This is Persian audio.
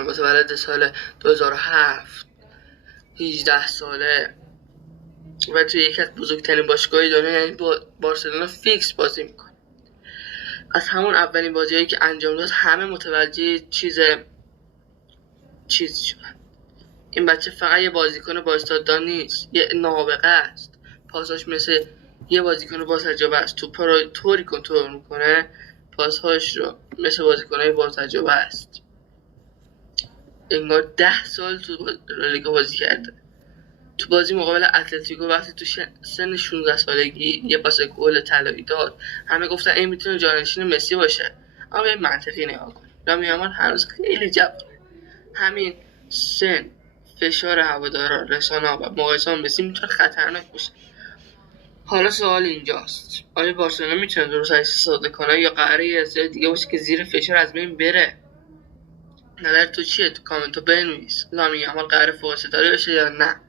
میکنه، متولد سال 2007، 18 ساله و توی یکی از بزرگترین باشگاه‌های دنیا یعنی بارسلونا فیکس بازی میکنه. از همون اولین بازیایی که انجام داد همه متوجه چیز شدن. این بچه فقط یه بازیکن با استعداد نیست، یه نابغه است. پاساش مثل یه بازیکن با تجربه است. توپا رو طوری کنترل میکنه، پاسهاش رو مثل بازیکنای با تجربه است. انگار 10 سال تو لیگا بازی کرده. تو بازی مقابل اتلتیکو وقتی تو سن 16 سالگی یه پاس گل طلایی داد، همه گفتن این میتونه جانشین مسی باشه. اما به منطقی نگاه کن، لامی یامال هنوز خیلی جوونه. همین سن، فشار هوادارا، رسانه‌ها و مقایسه با مسی میتونه خطرناک باشه. حالا سوال اینجاست، آیا بارسلونا میتونه درست استفاده کنه یا قراره یه استفاده دیگه باشه که زیر فشار از بین بره؟ نظر تو چیه؟ تو کامنت رو بنویس. لامی یامال قراره فوق ستاره بشه یا نه؟